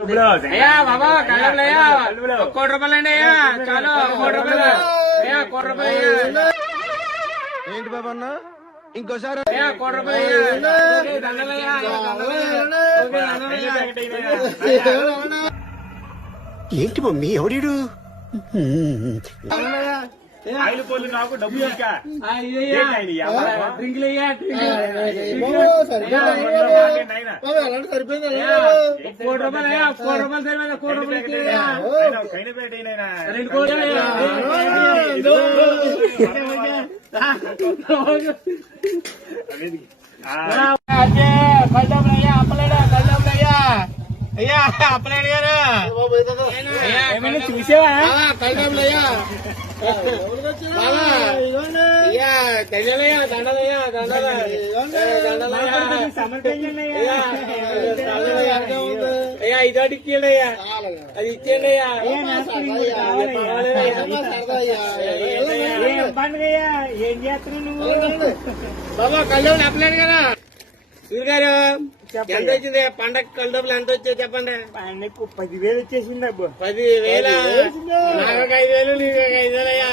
అయ్యా బాబా కళ్ళయ్యా 1 కోటి రూపాయలు అండి అయ్యా చాలు 1 కోటి రూపాయలు అయ్యా 1 కోటి రూపాయలు ఏంటి బాబా అన్న ఇంకోసారి అయ్యా 1 కోటి రూపాయలు ఏంటి మమ్మీ ఎవడీడు ఆయిల్ పోలు నాకు డబ్బు డ్రింకులు అయ్యా సరిపోయింది 1 కోటి రూపాయలు అయ్యా 1 కోటి రూపాయలు సరిపోయింది 1 కోటి రూపాయలు 2 కోట్లు కళ్ళయ్యా అప్పలేడా కళ్ళయ్యా అయ్యా అప్పలేడు గారు ఏమైనా చూసావా కళ్ళయ్యా అయ్యా దండలయ్యా దండలయ్యా అయ్యా ఇదోటి ఇచ్చేయండియ్యా అది ఇచ్చేయండి ఏం చేస్తున్నావు నువ్వు బాబా కళ్ళని అప్పలేడు కదా సూర్య గారు ఎంత వచ్చింది పండగ కళ్ళు డబ్బులు ఎంత వచ్చాయి చెప్పండి 10,000 వచ్చేసింది 10,000 నాకు 5,000 నీకు 5,000 అయ్యా